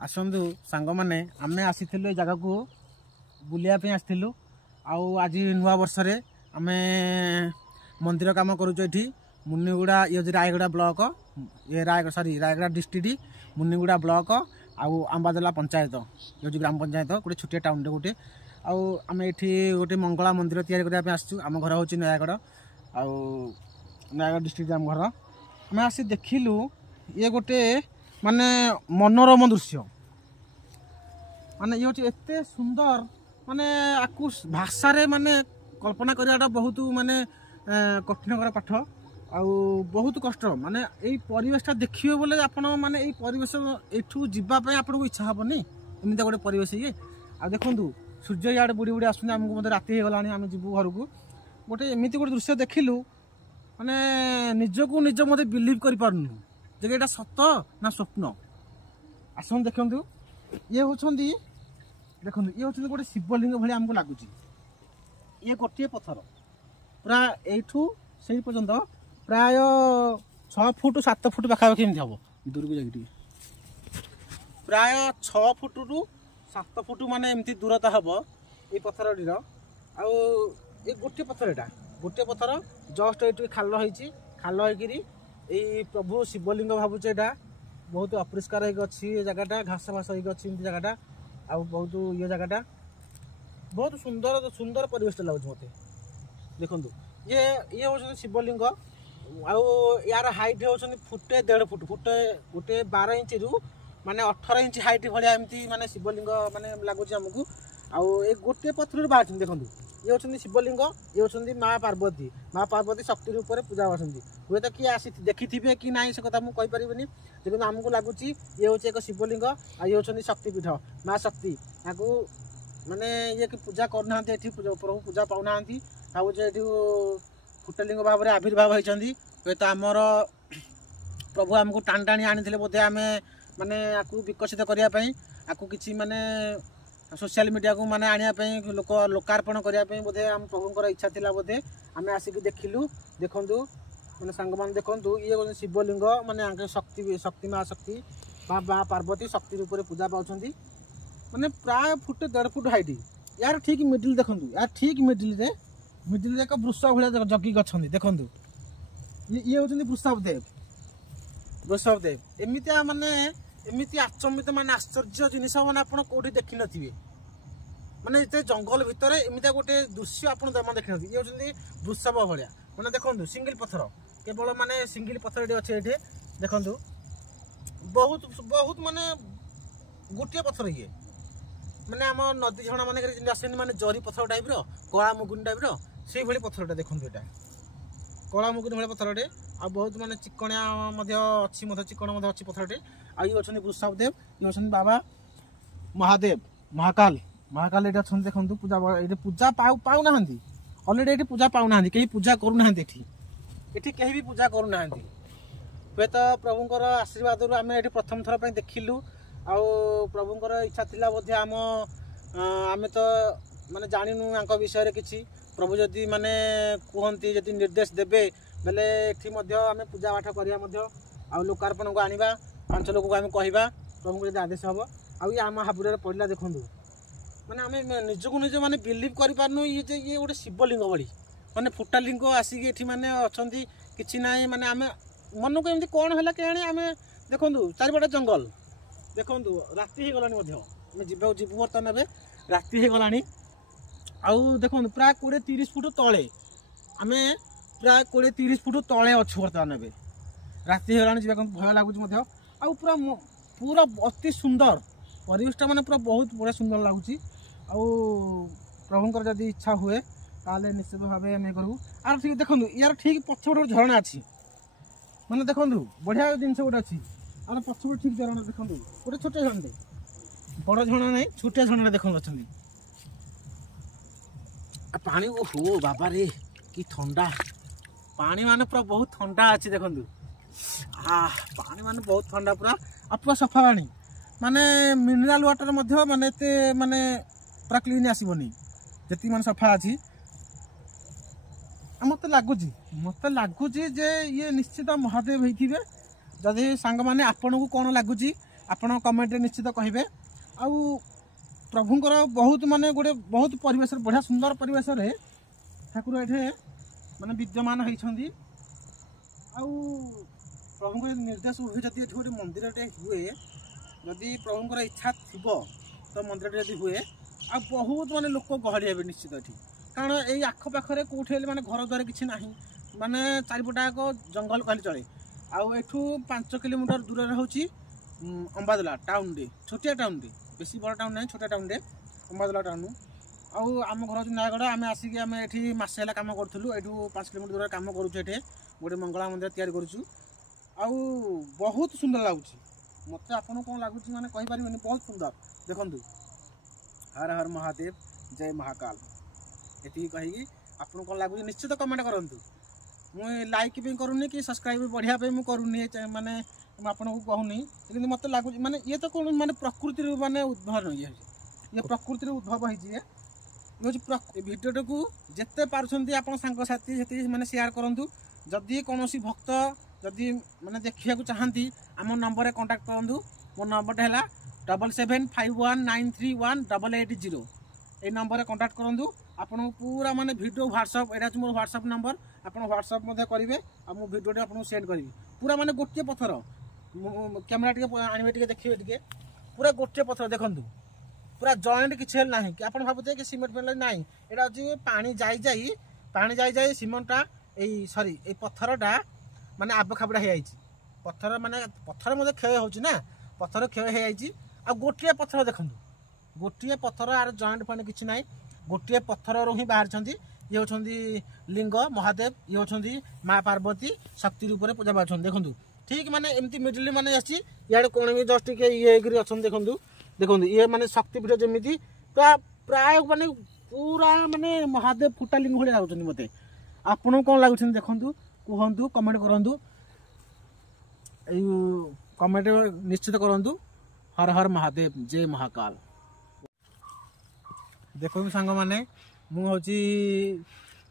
आसतु सांग मैंने आम आसी जगह को बुलायापी आसलु आज नुआ वर्ष आम मंदिर कम करुँ मुनिगुड़ा ये रायगड़ा ब्लॉक ये रायगड़ा डिस्ट्रिक्ट मुनिगुड़ा ब्लॉक आउ आंबादला पंचायत ये ग्राम पंचायत गोटे छोटिया टाउन गोटे आम ये गोटे मंगला मंदिर या आसचु आम घर हूँ नयागढ़ आउ नयागढ़ डिस्ट्रिक्ट आम घर आम आसी देखिलु ये गोटे माने मनोरम दृश्य माने ये हूँ एत सुंदर माने आपको भाषा रे माने कल्पना कराटा बहुत माने कठिनकर पाठ आउ बहुत कष्ट माने यही परिवेशटा देखिए बोले आपण माने यही परिवेश एठू जीवाई आपन को इच्छा हेनी एमती गोटे परिवेश ये आ देखु सूर्य इे बुड़ी बुड़ी आसुँच आमको मतलब राति हो गला आम जीवु घर को गोटे एमती गोटे दृश्य देखिलु माने निजको निज मत बिलीव कर पारुनु जे एटा सत ना स्वप्न आसन देखु ये होती देखो ये होती गोटे शिवलिंग भाई आमको लगुच ये गोटे पत्थर पूरा यू से पर्यंत प्राय 6 फुट 7 फुट पाखापाखि एमती हम दूर को जाकि प्राय 6 फुट रु 7 फुट माने एमती दूरता हम ये पत्थर आउ ये गोटे पत्थर एटा गोटे पत्थर जस्ट ये खाल होती खाल होकर यही प्रभु शिवलिंग भावुचे यहाँ बहुत अपरिष्कार अच्छी जगहटा घास भास अच्छी जगहटा आ बहुत ये जगहटा बहुत सुंदर सुंदर परिवेश लगुच मत देखु ये हूँ शिवलिंग आउ यार हाइट होती फुटे 1.5 फुट फुटे गोटे 12 इंच रु माने 18 इंच हाइट भाया एमती माने शिवलिंग माने लगुच आमको आउ ये गोटे पत्थर बाहर देखो ये हूँ शिवलिंग ये हूँ माँ पार्वती शक्ति रूप से पूजा करते हुए तो किए आसी देखी थे कि ना से कथा मुझे कहीपरि लेकिन आमको लगुच ये हूँ एक शिवलिंग आ ये हूँ शक्तिपीठ माँ शक्ति या माने ये पूजा करना प्रभु पूजा पाऊना ये फुटलिंग भाव में आविर्भाव होती हे तो आमर प्रभु आमको टाणी टाणी आनी बोधे आम माने आपको विकसित करने आपको किसी माने सोशल मीडिया को माने आनिया लोक लोकार्पण करने बोधे आम प्रभुंर इच्छा थिला बोधे आम आसिक देखिलु देखु मैंने सांग मान देखु ये शिवलिंग माने शक्ति माँ शक्ति माँ पार्वती शक्ति रूप से पूजा पाँच माने प्राय फुट 1.5 फुट हाइट यार ठीक मिडिल देखु यार ठीक मिडिल एक वृष भाया जगिक अच्छा देखु ये हूँ वृषभदेव एमती माने एमती आचम्बित माने आश्चर्य जिनिस मैंने आप कौटी देखी नी माने जंगल भितर एमती गोटे दृश्य आप देखी नी ये हूँ वृषभ भाया मैंने देखो सिंगल पत्थर केवल माने सिंगल पत्थर अच्छे ये देखु बहुत बहुत माने गोटे पत्थर ये माने आम नदी झणा मान आसेनि माने जरी पत्थर टाइप कला मुगुनी टाइप से भाई पत्थरटा देखो यहाँ कला मुगुनी भाई पत्थरटे आ बहुत माने चिकणिया अच्छी चिकण अच्छी पत्थरटे आ ये अच्छा वृषभदेव ये अच्छा बाबा महादेव महाकाल ये अच्छा देखो पूजा ये पूजा पाऊना अलरेडी ये पूजा पाऊना कहीं पूजा करूना ये कहीं भी पूजा करूना हे तो प्रभुंर आशीर्वाद आम ये प्रथम थर पर देखिलु आउ प्रभुंर इच्छा थिला बोधे आम तो माने जानिनु आंक विषय किसी प्रभु जदि माने कहती जदि निर्देश देबे बेले एठी मध्य आम पूजा पाठ करिया आउ लोकार्पण को आनिबा 5 लोक को आम कहवा प्रभु को आदेश हम आउ आम हाबुड़ पड़ा देखु माने आम निजको निज माने बिलीव कर पारनु ये गोटे शिवलिंग भली माने फुटालिंग आसिक एठी माने अछंती किछि नाही माने आम मन को एमती कौन है केणी आम देखु चारिपटे जंगल देखु राति हो गलानी जीव बर्तमान ए राति हो गलानी आउ देखो प्राय 20-30 फुट तले आम प्राय 20-30 फुट तले अच्छु बर्तमान ए राति हो गलानी जाक भय लगुच आउ पूरा पूरा अति सुंदर परिवेशटा माने पूरा बहुत बड़ा सुंदर लगुच आउ प्रभुंकर जदि इच्छा हुए ताले निश्चित भाव आम करूँ आर ठीक देखो यार ठीक पछ गोटे झरणा अच्छी माने देखो बढ़िया जिनस गोटे अच्छी आर पछ ठीक झरणा देखो गोटे छोटे झरणे बड़ झरणा नहीं छोटे झरणा देखो अच्छा पानी हो बाबा रे कि ठंडा पानी माने पूरा बहुत ठंडा अच्छी देखो पानी माने बहुत ठंडा पूरा पूरा सफा पानी माने मिनराल वाटर माने एते माने पूरा क्लीन आसबनी जी माने सफा अच्छी मत लगुच जे ये निश्चित महादेव होते जदि सांग मैंने आपन को कौन लगुच आपण कमेंट निश्चित कहे। आउ प्रभुंकर बहुत माने गोटे बहुत परिवेश बढ़िया सुंदर परिवेश रे ठाकुर ये माने विद्यमान होती। प्रभु निर्देश हुए जदि गोटे मंदिर हुए जदि प्रभुंर इच्छा थी तो मंदिर जब हुए आ बहुत माने लोक गहली हे निश्चित ये कारण यही आखपाखे कौटे माने घर द्वार किसी ना माने चारिपटाक जंगल कहले चले। आठू 5 किलोमीटर दूर होची अंबादला टाउन रे छोटिया टाउन रे बेसी बड़ टाउन ना छोटा टाउन रे अंबादला टाउन। आम घर जो नयागढ़ आम आसिक आम ये मसे कम करूँ यू 5 किलोमीटर दूर कम करुचे गोटे मंगला मंदिर तैयारी करूँ। बहुत सुंदर लगुच मत आपन कौन लगुच मैंने कहीपर बहुत सुंदर देखु। हर हर महादेव जय महाकाल ये कही आपन कौन लगुच निश्चित कमेंट करूँ। मुझे लाइक भी करूनी कि सब्सक्राइब बढ़िया मैं करूनी माने आपको कहूनी कि मत लगुच माने ये तो कौन माने प्रकृति माने उद्भव ये प्रकृति उद्भव होती भिडियो को जिते पार्टी आप सांगसाथी माने शेयर करूँ। जदि कौन भक्त जदि माने देखा चाहती आम नंबर कांटेक्ट करूँ। मो नंबर है 7751931880 ये नंबर कांटेक्ट करूँ। आपन पूरा माने वीडियो व्हाट्सएप एटा मोर व्हाट्सएप नंबर आप व्हाट्सएप करेंगे आ मो वीडियो आपको सेंड करी पूरा माने गोटे पथर कैमेरा टे आने टे देखिए टे पूरा गोटे पथर देखूँ पूरा जॉइंट किसी ना कि आप भावुए कि सीमेंट फेल ना यहाँ हूँ पानी जाई सीमेंटा यही सरी ये पथरटा माने आब खाबड़ा हो पथर माने पथर मत क्षय होना पथर क्षय हो गोटे पथर देखूँ गोटे पथर आर जॉइंट फॉइंट किसी ना गोटे पथर ही बाहर ये होती लिंग महादेव ये होती माँ पार्वती शक्ति रूप में पूजा पाठ देखूँ ठीक माने एमती मिडिल माने आड़े कौन भी जस्ट ये अच्छा देखूँ देखो ये माने शक्तिपीठ जमी प्राय माने पूरा माने महादेव फुटा लिंग भाई लगुच मत आपन कौन लगुच देखु कहतु कमेंट करूँ कमेंट निश्चित करूँ। हर हर महादेव जय महाकाल। देखो सांग मैंने मुझे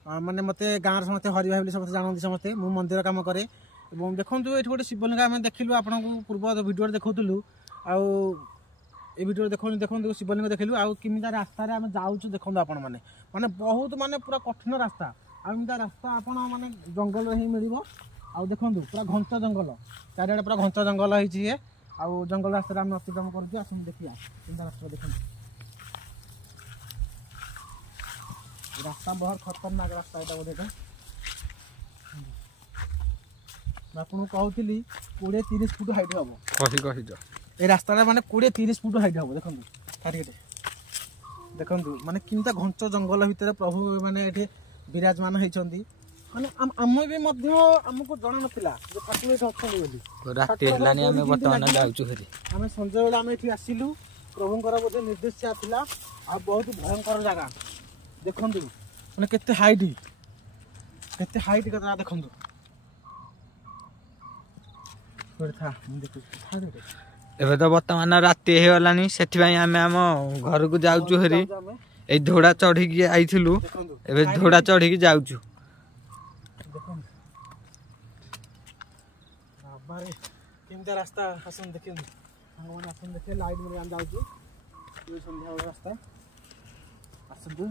माने मत गाँव समस्ते हरि भाई समस्त जानते समस्ते मु मंदिर काम करे देखो ये गोटे शिवलिंग आम देखिलु आपन पूर्व भिडियो देखुलु ये वीडियो देखो शिवलिंग देखिलु आमती रास्तार आम जाऊँ देखो आपण मैंने माने बहुत माने पूरा कठिन रास्ता आमती रास्ता आप माने जंगल ही मिल देखो पूरा घंच जंगल चारिड़े पूरा घंच जंगल होती जंगल रास्ता आम अतिक्रम कर देखिए रास्ता देखो रास्ता बहुत खतरनाक रास्ता यहाँ बोधे आपको कहती 20-30 फुट हाइट हम ये रास्ता माने 20-30 फुट हाइट हम देखो चारिटे देखो माने किंता घंच जंगल भितर प्रभु माने ये विराजमान होती माने आम भी आमको जना नाला आम संजय बेले आम ये आसिलु प्रभुंर बोधे निर्देश था आ बहुत भयंकर जगह देखु मैंने केते हाइट कथा देखु एबे तो बर्तमान राति हो गलानी सेठी आम आम घर को जाऊँ हेरी ए घोड़ा चढ़ी आईलु एबे घोड़ा चढ़ी जाऊँ रास्ता आसन देखिए आसन देखिए लाइट में जाऊँ सन्ध्या रास्ता आसतु